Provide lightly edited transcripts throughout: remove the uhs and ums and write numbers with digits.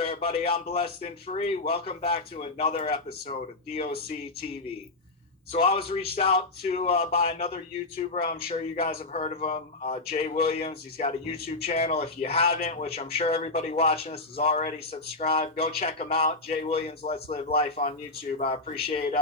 everybody? I'm Blessed and Free. Welcome back to another episode of DOC TV. So I was reached out to by another YouTuber. I'm sure you guys have heard of him, Jay Williams. He's got a YouTube channel. If you haven't, which I'm sure everybody watching this is already subscribed, go check him out. Jay Williams, Let's Live Life on YouTube. I appreciate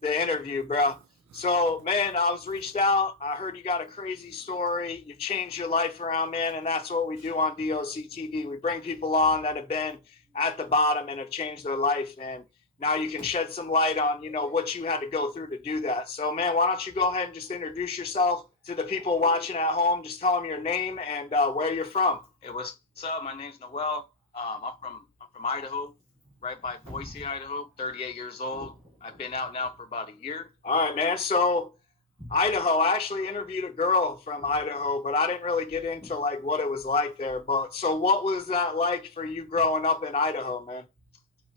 the interview, bro. So, man, I was reached out. I heard you got a crazy story. You've changed your life around, man, and that's what we do on DOC TV. We bring people on that have been at the bottom and have changed their life, and now you can shed some light on, what you had to go through to do that. So, man, why don't you go ahead and just introduce yourself to the people watching at home? Just tell them your name and where you're from. Hey, what's up? My name's Noel. I'm from Idaho, right by Boise, Idaho. 38 years old. I've been out now for about a year. All right, man. So Idaho, I actually interviewed a girl from Idaho, but I didn't really get into like what it was like there. But so what was that like for you growing up in Idaho, man?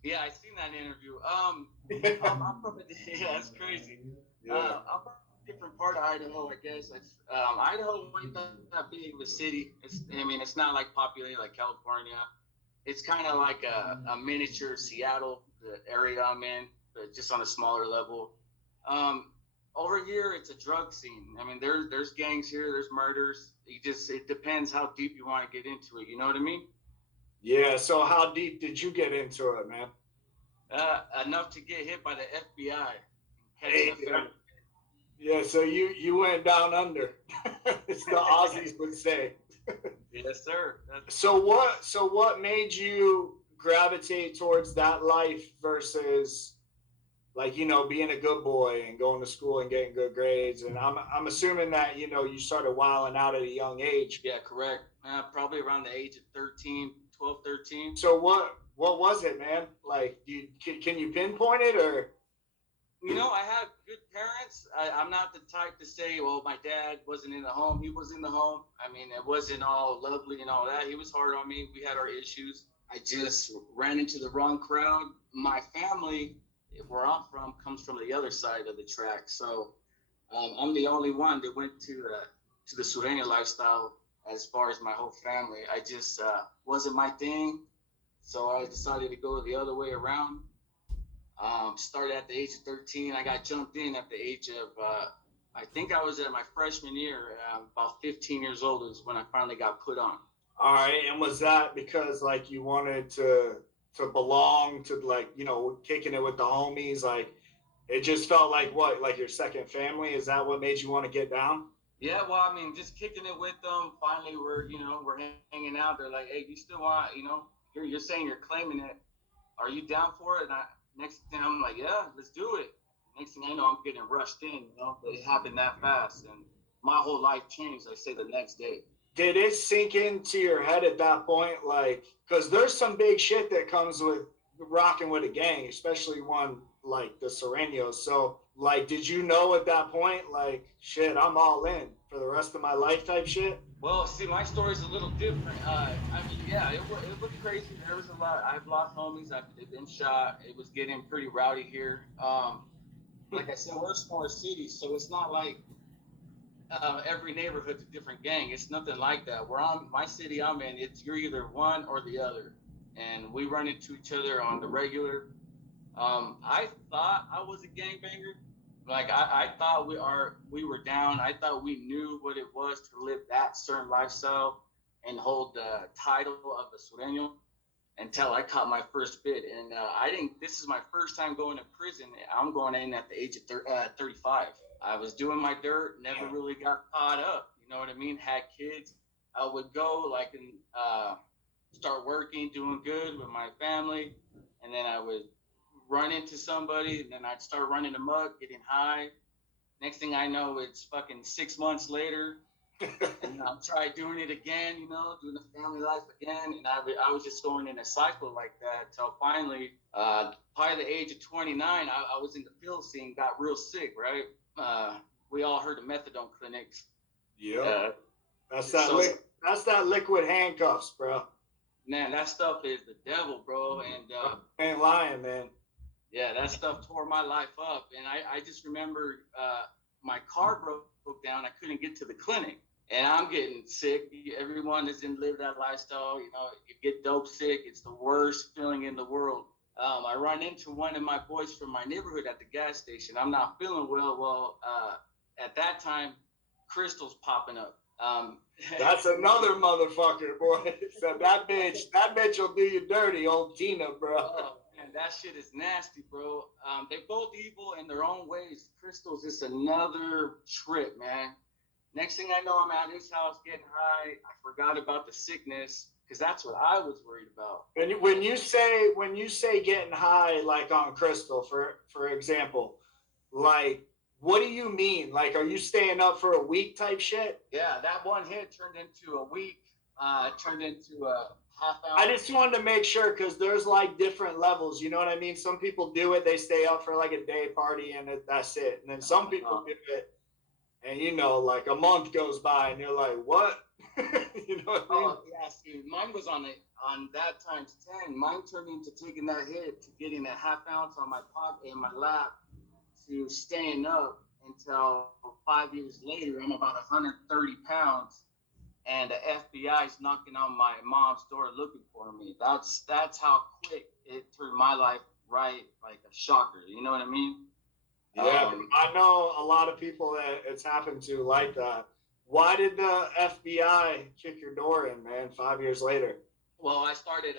Yeah, I seen that interview. I'm from yeah, that's crazy. Yeah. I'm from a different part of Idaho, I guess. Idaho ain't that big of a city. It's not like populated like California. It's kind of like a miniature Seattle, the area I'm in, but just on a smaller level. Over here, it's a drug scene. There's gangs here, there's murders. It depends how deep you want to get into it. You know what I mean? Yeah. So how deep did you get into it, man? Enough to get hit by the FBI. Hey, yeah. So you went down under. It's the Aussies would say. Yes, sir. So what made you gravitate towards that life versus like being a good boy and going to school and getting good grades? And I'm assuming that you started wilding out at a young age. Yeah, correct. Probably around the age of 13, 12, 13. So what was it, man? Like, can you pinpoint it or? I had good parents. I'm not the type to say, well, my dad wasn't in the home. He was in the home. It wasn't all lovely and all that. He was hard on me. We had our issues. I just ran into the wrong crowd. My family, where I'm from, comes from the other side of the track. So I'm the only one that went to the Sureño lifestyle as far as my whole family. I just wasn't my thing. So I decided to go the other way around. Started at the age of 13. I got jumped in at the age of, I think I was at my freshman year, about 15 years old is when I finally got put on. All right, and was that because like you wanted to belong to like kicking it with the homies? Like it just felt like what, like your second family? Is that what made you want to get down? Yeah, well, just kicking it with them. Finally, we're hanging out. They're like, hey, you still want, you're saying you're claiming it. Are you down for it? And next thing I'm like, yeah, let's do it. Next thing I know, I'm getting rushed in. It happened that fast, and my whole life changed. I say the next day. Did it sink into your head at that point? Like, because there's some big shit that comes with rocking with a gang, especially one like the Sureños. So, like, did you know at that point, like, shit, I'm all in for the rest of my life type shit? Well, see, my story's a little different. Yeah, it was crazy. There was a lot. I've lost homies. They've been shot. It was getting pretty rowdy here. Like I said, we're a smaller city, so it's not like every neighborhood's a different gang. It's nothing like that. My city I'm in, you're either one or the other, and we run into each other on the regular. I thought I was a gangbanger. Like I thought we were down. I thought we knew what it was to live that certain lifestyle and hold the title of the Sureño until I caught my first bid. And I didn't. This is my first time going to prison. I'm going in at the age of 35. I was doing my dirt. Never really got caught up. You know what I mean? Had kids. I would go and start working, doing good with my family, and then I would run into somebody, and then I'd start running amok, getting high. Next thing I know, it's fucking 6 months later, and I'll try doing it again, doing the family life again, and I was just going in a cycle like that until finally, probably the age of 29, I was in the field scene, got real sick, right? We all heard of methadone clinics. Yeah, that's that liquid handcuffs, bro. Man, that stuff is the devil, bro, and ain't lying, man. Yeah, that stuff tore my life up. And I just remember my car broke down. I couldn't get to the clinic. and I'm getting sick. Everyone isn't live that lifestyle. You know, you get dope sick. It's the worst feeling in the world. I run into one of my boys from my neighborhood at the gas station. I'm not feeling well. At that time, crystals popping up. That's another motherfucker, boy. So that bitch will do you dirty, old Tina, bro. Oh, man, that shit is nasty, bro. They both evil in their own ways. Crystals is another trip, man. Next thing I know, I'm at his house getting high. I forgot about the sickness because that's what I was worried about. And when you say getting high, like on crystal, for example, like what do you mean? Like, are you staying up for a week type shit? Yeah, that one hit turned into a week. Turned into a half hour. I just wanted to make sure because there's like different levels. You know what I mean? Some people do it; they stay up for like a day party and that's it. And then some people do it, and you know, like a month goes by and you're like, what? You know what I mean? Oh yeah, see, mine was on that times 10. Mine turned into taking that hit to getting a half ounce on my pocket in my lap to staying up until 5 years later. I'm about 130 pounds, and the FBI's knocking on my mom's door looking for me. That's how quick it turned my life right, like a shocker. You know what I mean? Yeah, I know a lot of people that it's happened to like that. Why did the FBI kick your door in, man? 5 years later. Well, I started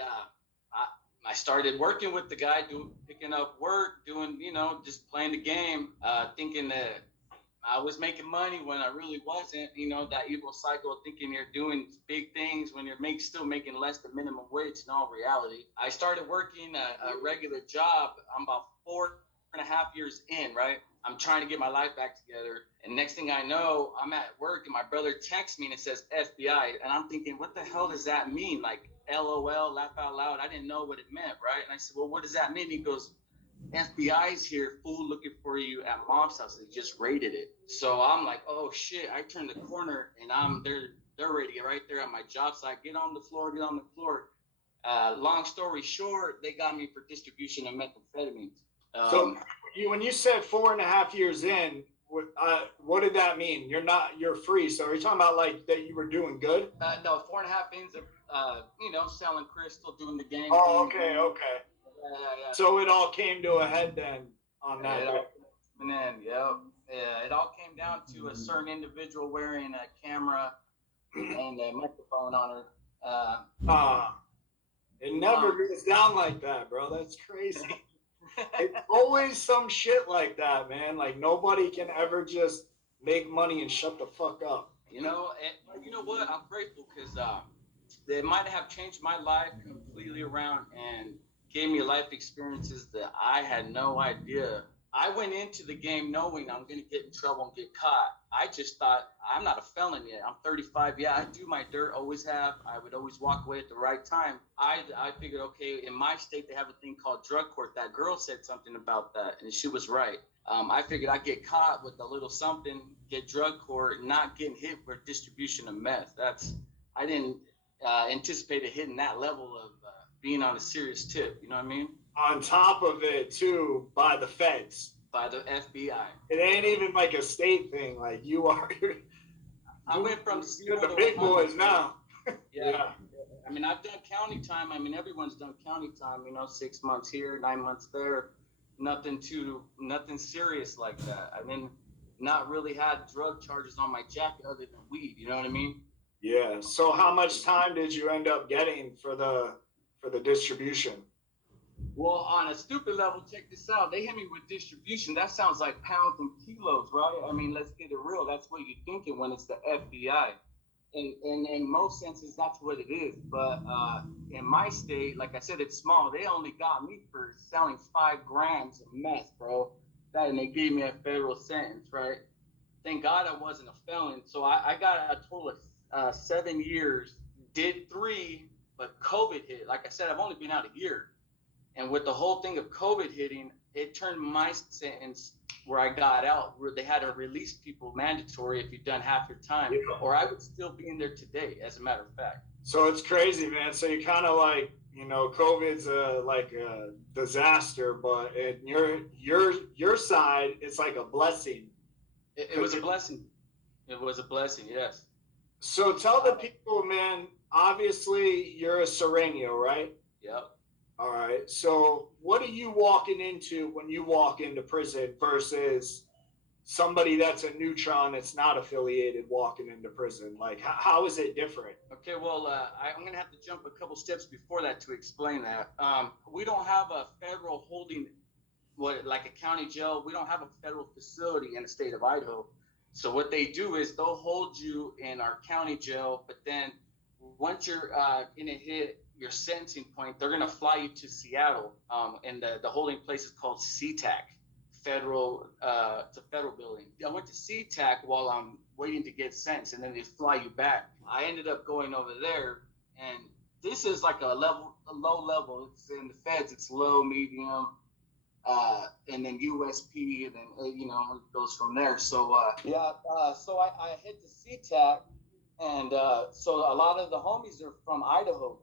working with the guy, picking up work, doing, just playing the game, thinking that I was making money when I really wasn't. You know, that evil cycle, thinking you're doing big things when you're still making less than minimum wage. In all reality, I started working a regular job. I'm about 4.5 years in, right? I'm trying to get my life back together. And next thing I know, I'm at work and my brother texts me and it says FBI. And I'm thinking, what the hell does that mean? Like, LOL, laugh out loud. I didn't know what it meant, right? And I said, well, what does that mean? He goes, FBI's here, fool, looking for you at mom's house. They just raided it. So I'm like, oh shit. I turn the corner and they're ready right there at my job site. Get on the floor. Long story short, they got me for distribution of methamphetamine. So when you said 4.5 years in, what did that mean? You're free. So are you talking about like that you were doing good? No, 4.5 ins of, selling crystal, doing the game. Oh, okay. Yeah. So it all came to a head then on that. And then, it all came down to a certain individual wearing a camera and a microphone on her. It never goes down like that, bro. That's crazy. It's always some shit like that, man. Like nobody can ever just make money and shut the fuck up. You know what? I'm grateful because they might have changed my life completely around and gave me life experiences that I had no idea. I went into the game knowing I'm going to get in trouble and get caught. I just thought, I'm not a felon yet. I'm 35. Yeah, I do my dirt, always have. I would always walk away at the right time. I figured, okay, in my state, they have a thing called drug court. That girl said something about that, and she was right. I figured I'd get caught with a little something, get drug court, not getting hit for distribution of meth. I didn't anticipate it hitting that level of being on a serious tip. You know what I mean? On top of it, too, by the feds. By the FBI. It ain't even like a state thing. Like you are. I went from you're the big boys now. Yeah. I mean, I've done county time. I mean, everyone's done county time. 6 months here, 9 months there. Nothing serious like that. I mean, not really had drug charges on my jacket other than weed. You know what I mean? Yeah. So how much time did you end up getting for the distribution? Well, on a stupid level, check this out. They hit me with distribution. That sounds like pounds and kilos, right? I mean, let's get it real. That's what you're thinking when it's the FBI. And in most senses, that's what it is. But in my state, like I said, it's small. They only got me for selling 5 grams of meth, bro. And they gave me a federal sentence, right? Thank God I wasn't a felon. So I got a total of 7 years, did 3, but COVID hit. Like I said, I've only been out a year. And with the whole thing of COVID hitting, it turned my sentence where I got out, where they had to release people mandatory if you've done half your time, or I would still be in there today, as a matter of fact. So it's crazy, man. So you kind of like, COVID's like a disaster, but in your side, it's like a blessing. It was a blessing. It was a blessing, yes. So tell the people, man, obviously you're a Sereno, right? Yep. All right. So what are you walking into when you walk into prison versus somebody that's a neutron that's not affiliated walking into prison? Like, how is it different? Okay, well, I'm going to have to jump a couple steps before that to explain that. We don't have a federal holding, like a county jail. We don't have a federal facility in the state of Idaho. So what they do is they'll hold you in our county jail, but then once you're going to hit your sentencing point, they're going to fly you to Seattle, and the holding place is called SeaTac. It's a federal building. I went to SeaTac while I'm waiting to get sentenced, and then they fly you back. I ended up going over there, and this is like a low level. It's in the feds. It's low, medium, and then USP, and then it goes from there. So so I hit the SeaTac, and so a lot of the homies are from Idaho.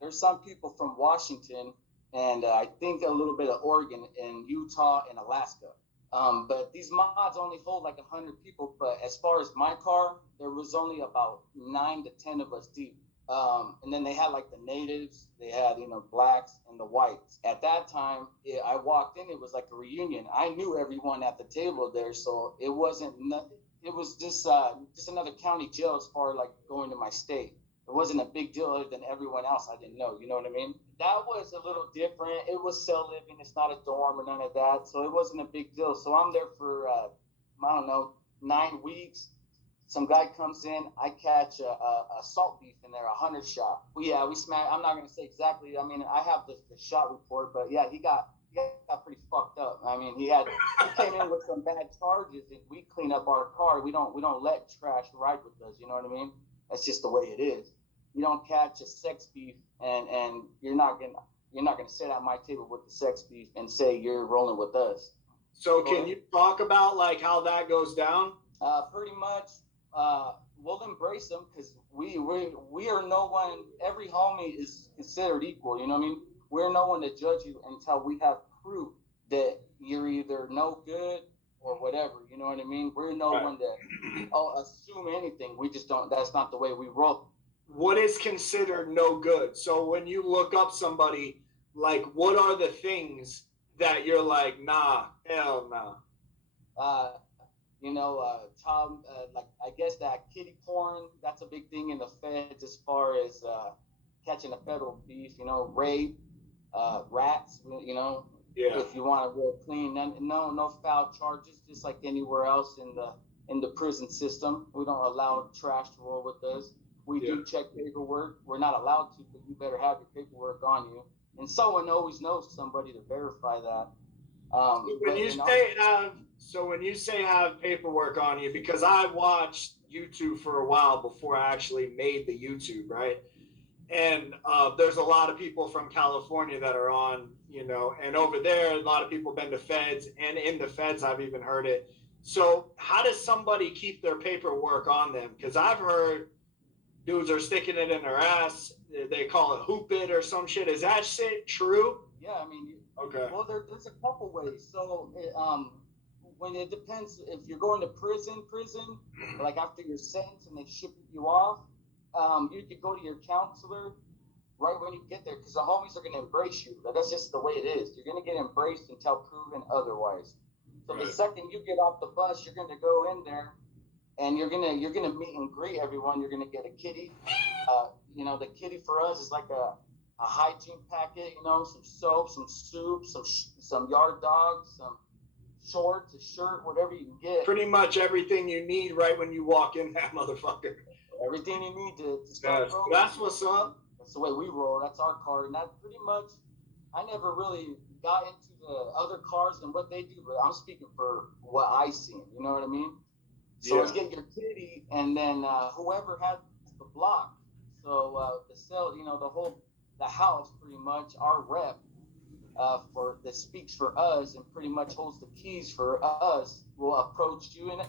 There's some people from Washington, and I think a little bit of Oregon and Utah and Alaska. But these mods only hold like 100 people. But as far as my car, there was only about 9 to 10 of us deep. And then they had like the natives, they had blacks and the whites. At that time, I walked in, it was like a reunion. I knew everyone at the table there, so it wasn't. It was just another county jail as far like going to my state. It wasn't a big deal other than everyone else I didn't know. You know what I mean? That was a little different. It was cell living. It's not a dorm or none of that. So it wasn't a big deal. So I'm there for, I don't know, 9 weeks. Some guy comes in. I catch a salt beef in there, a hunter shot. We smacked. I'm not going to say exactly. I mean, I have the shot report. But, yeah, he got pretty fucked up. I mean, he came in with some bad charges, and we clean up our car. We don't let trash ride with us. You know what I mean? That's just the way it is. You don't catch a sex beef, and you're not gonna sit at my table with the sex beef and say you're rolling with us. So can you talk about like how that goes down? Pretty much, we'll embrace them because we are no one. Every homie is considered equal. You know what I mean? We're no one to judge you until we have proof that you're either no good or whatever. You know what I mean? We're no one to assume anything. We just don't. That's not the way we roll. What is considered no good? So when you look up somebody, like what are the things that you're like, nah, hell no? Tom, like I guess that kitty porn, that's a big thing in the feds as far as catching a federal beef, rape, rats, Yeah. If you want to real clean, no foul charges, just like anywhere else in the prison system. We don't allow trash to roll with us. We do check paperwork. We're not allowed to, but you better have your paperwork on you. And someone always knows somebody to verify that. When you say have paperwork on you, because I watched YouTube for a while before I actually made the YouTube, right? And there's a lot of people from California that are on, and over there, a lot of people been to feds, and in the feds, I've even heard it. So how does somebody keep their paperwork on them? Because I've heard dudes are sticking it in their ass. They call it hoop it or some shit. Is that shit true? Yeah, I mean, okay. Well, there's a couple ways. So, when it depends if you're going to prison, like after your sentence and they ship you off, you could go to your counselor right when you get there because the homies are going to embrace you. That's just the way it is. You're going to get embraced until proven otherwise. So the second you get off the bus, you're going to go in there. And you're gonna meet and greet everyone. You're gonna get a kitty. The kitty for us is like a hygiene packet. Some soap, some soup, some yard dogs, some shorts, a shirt, whatever you can get. Pretty much everything you need right when you walk in that motherfucker. Everything you need to start rolling. That's what's up. That's the way we roll. That's our car, and that pretty much. I never really got into the other cars and what they do, but I'm speaking for what I seen. You know what I mean? So it's get your kitty, and then whoever has the block. So the cell, the house, pretty much our rep that speaks for us and pretty much holds the keys for us will approach you in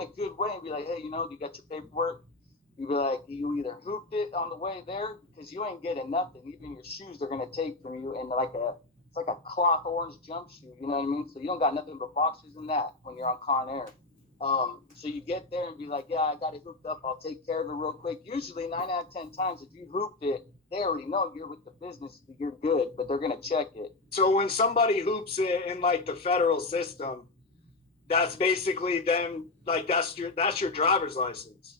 a good way and be like, hey, you got your paperwork. You be like, you either hooped it on the way there because you ain't getting nothing. Even your shoes they're gonna take from you, and it's like a cloth orange jumpsuit. You know what I mean? So you don't got nothing but boxers in that when you're on Con Air. So you get there and be like, yeah, I got it hooked up. I'll take care of it real quick. Usually 9 out of 10 times, if you hooped it, they already know you're with the business, you're good, but they're going to check it. So when somebody hoops it in like the federal system, that's basically them, like that's your driver's license.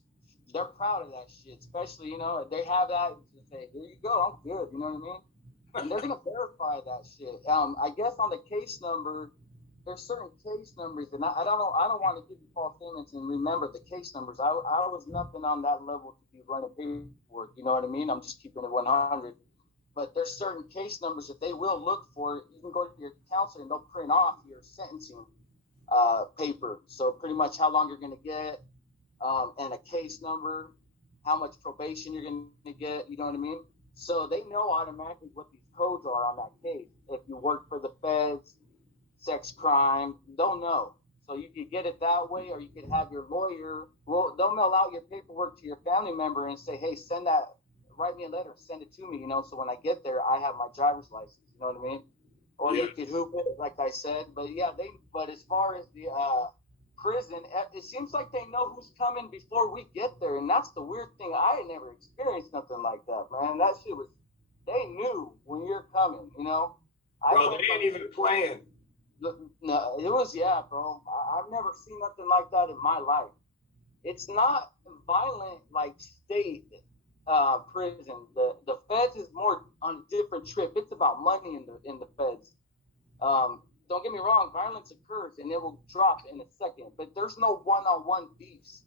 They're proud of that shit, especially, you know, they have that to say, here you go, I'm good, you know what I mean? And they're going to verify that shit. I guess on the case number, there's certain case numbers, and I don't know, I don't want to give you false statements and remember the case numbers. I was nothing on that level to be running paperwork, you know what I mean? I'm just keeping it 100. But there's certain case numbers that they will look for. You can go to your counselor and they'll print off your sentencing paper. So pretty much how long you're going to get, and a case number, how much probation you're going to get, you know what I mean? So they know automatically what these codes are on that case. If you work for the feds, sex crime, they'll know. So you could get it that way, or you could have your lawyer, well, they'll mail out your paperwork to your family member and say, hey, send that, write me a letter, send it to me, you know, so when I get there, I have my driver's license, you know what I mean? Or you could hoop it, like I said. But yeah, but as far as the prison, it seems like they know who's coming before we get there, and that's the weird thing. I had never experienced nothing like that, man. That shit was, they knew when you're coming, you know? Bro, they ain't even playing. No, it was, yeah, bro. I've never seen nothing like that in my life. It's not violent like state prison. The feds is more on a different trip. It's about money in the feds. Don't get me wrong, violence occurs and it will drop in a second, but there's no one-on-one beefs.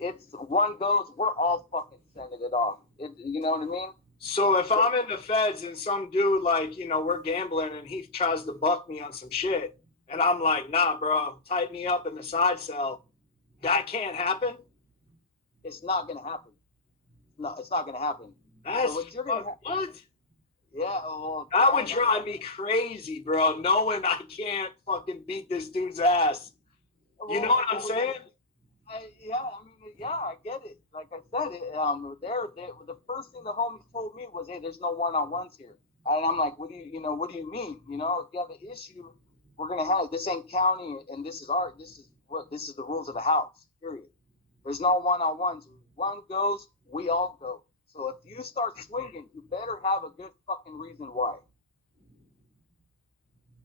It's one goes, we're all fucking sending it off. You know what I mean? So if I'm in the feds and some dude, like, you know, we're gambling and he tries to buck me on some shit, and I'm like, nah, bro, tighten me up in the side cell, that can't happen? It's not going to happen. No, it's not going to happen. That's, so what you're gonna what? Yeah, well, that would drive me crazy, bro, knowing I can't fucking beat this dude's ass. You know what I'm saying? I get it. Like I said, the first thing the homies told me was, "Hey, there's no one-on-ones here." And I'm like, "What do you mean? You know, if you have an issue, we're gonna have this ain't county, and this is the rules of the house. Period. There's no one-on-ones. One goes, we all go. So if you start swinging, you better have a good fucking reason why."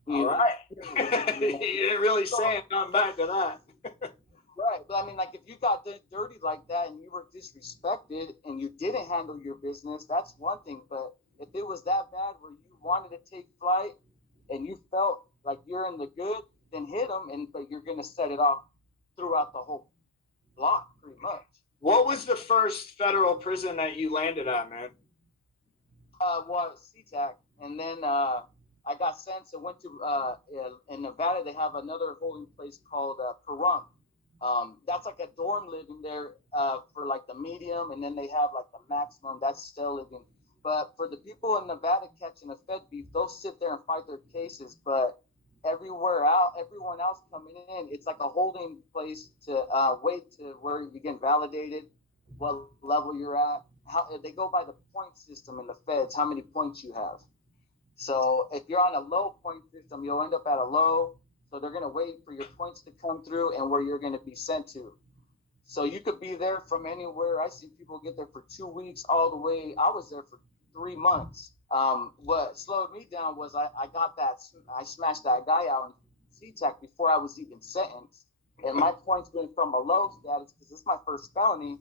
All right. You didn't really say nothing back to that. Right, but I mean, like, if you got dirty like that and you were disrespected and you didn't handle your business, that's one thing. But if it was that bad where you wanted to take flight and you felt like you're in the good, then hit them, but you're gonna set it off throughout the whole block, pretty much. What was the first federal prison that you landed at, man? Well, SeaTac, and then I got sent. So went to in Nevada. They have another holding place called Pahrump. That's like a dorm living there for like the medium, and then they have like the maximum. That's still living. But for the people in Nevada catching a Fed beef, they'll sit there and fight their cases. But everyone else coming in, it's like a holding place to wait to where you get validated, what level you're at. How they go by the point system in the feds, how many points you have. So if you're on a low point system, you'll end up at a low. So they're going to wait for your points to come through and where you're going to be sent to. So you could be there from anywhere. I see people get there for 2 weeks all the way. I was there for 3 months. What slowed me down was I smashed that guy out in SeaTac before I was even sentenced. And my points went from a low status, because it's my first felony,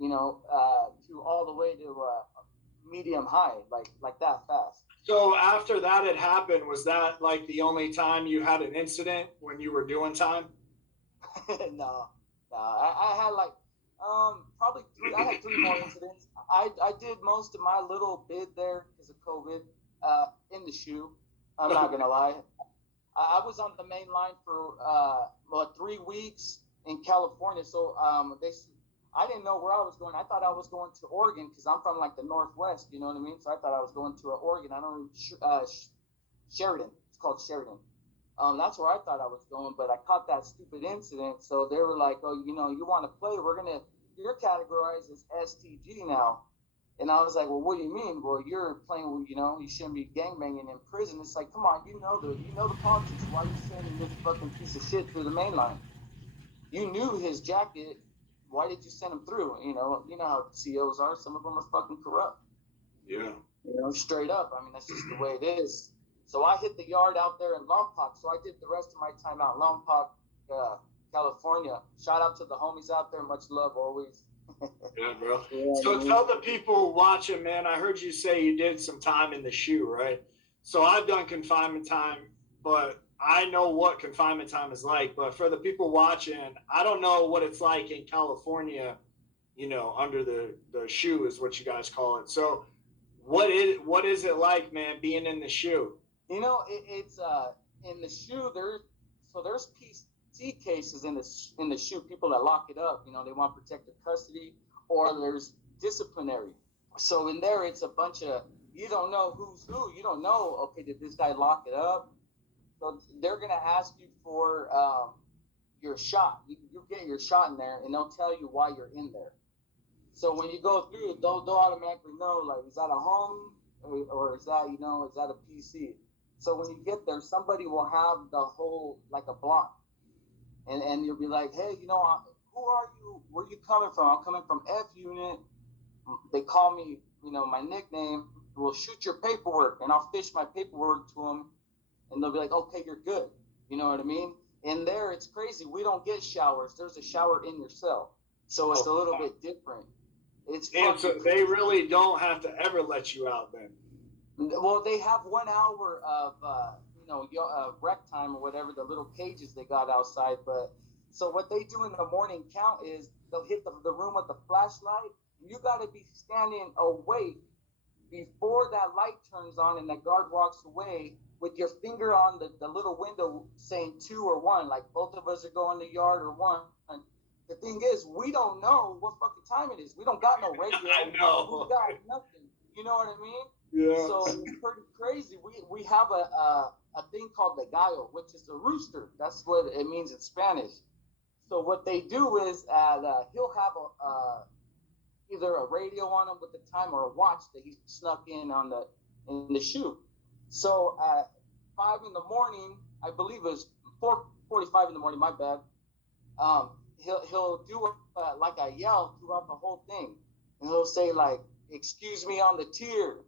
to all the way to medium high, like that fast. So after that had happened, was that like the only time you had an incident when you were doing time? No. I had like probably I had 3 more incidents. I did most of my little bid there because of COVID in the shoe. I'm not gonna lie. I was on the main line for 3 weeks in California. So I didn't know where I was going. I thought I was going to Oregon because I'm from like the Northwest, you know what I mean? So I thought I was going to Oregon. I don't Sheridan. It's called Sheridan. That's where I thought I was going, but I caught that stupid incident. So they were like, "Oh, you want to play? You're categorized as STG now." And I was like, "Well, what do you mean?" "Well, you're playing with, you shouldn't be gangbanging in prison." It's like, come on, you know the politics. Why are you sending this fucking piece of shit through the main line? You knew his jacket. Why did you send him through? You know how CEOs are. Some of them are fucking corrupt. Yeah. Straight up. I mean, that's just the way it is. So I hit the yard out there in Lompoc. So I did the rest of my time out in Lompoc, California. Shout out to the homies out there. Much love always. Yeah, bro. Yeah, So tell the people watching, man, I heard you say you did some time in the SHU, right? So I've done confinement time, but I know what confinement time is like. But for the people watching, I don't know what it's like in California, under the SHU is what you guys call it. So what is it like, man, being in the SHU? It's in the SHU. There's PC cases in the SHU. People that lock it up. They want protective custody, or there's disciplinary. So in there, it's a bunch of, you don't know who's who. You don't know. Okay, did this guy lock it up? So they're gonna ask you for your shot. You get your shot in there, and they'll tell you why you're in there. So when you go through, they'll automatically know, like, is that a home or is that, is that a PC? So when you get there, somebody will have the whole, like, a block. And you'll be like, hey, who are you? Where are you coming from? I'm coming from F unit. They call me, my nickname. We'll shoot your paperwork, and I'll fish my paperwork to them. And they'll be like, okay, you're good. You know what I mean? In there, it's crazy. We don't get showers. There's a shower in your cell. So it's a little bit different. So they really don't have to ever let you out then. Well, they have 1 hour of rec time or whatever, the little cages they got outside. But so what they do in the morning count is they'll hit the room with the flashlight. You got to be standing awake before that light turns on and the guard walks away with your finger on the little window saying 2 or 1, like both of us are going to yard or 1. The thing is, we don't know what fucking time it is. We don't got no radio. I know. We got nothing. You know what I mean? Yeah. So it's pretty crazy. We have a thing called the gallo, which is a rooster. That's what it means in Spanish. So what they do is he'll have either a radio on him with the time or a watch that he snuck in the SHU. So at 5 in the morning, I believe it was 4:45 in the morning. My bad. He'll do like a yell throughout the whole thing, and he'll say like, "Excuse me" on the tier,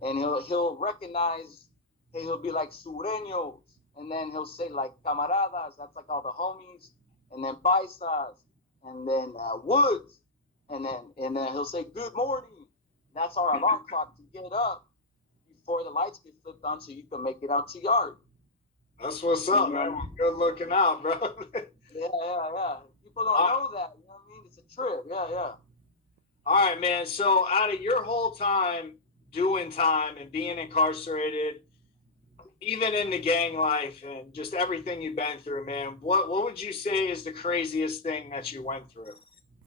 and he'll recognize. He'll be like sureños, and then he'll say like camaradas. That's like all the homies, and then paisas, and then woods, and then he'll say good morning. That's our alarm clock to get up before the lights get flipped on, so you can make it out to yard. That's what's up, man. Good looking out, bro. Yeah. People don't know that. You know what I mean? It's a trip. Yeah. All right, man. So out of your whole time doing time and being incarcerated, even in the gang life and just everything you've been through, man, what would you say is the craziest thing that you went through?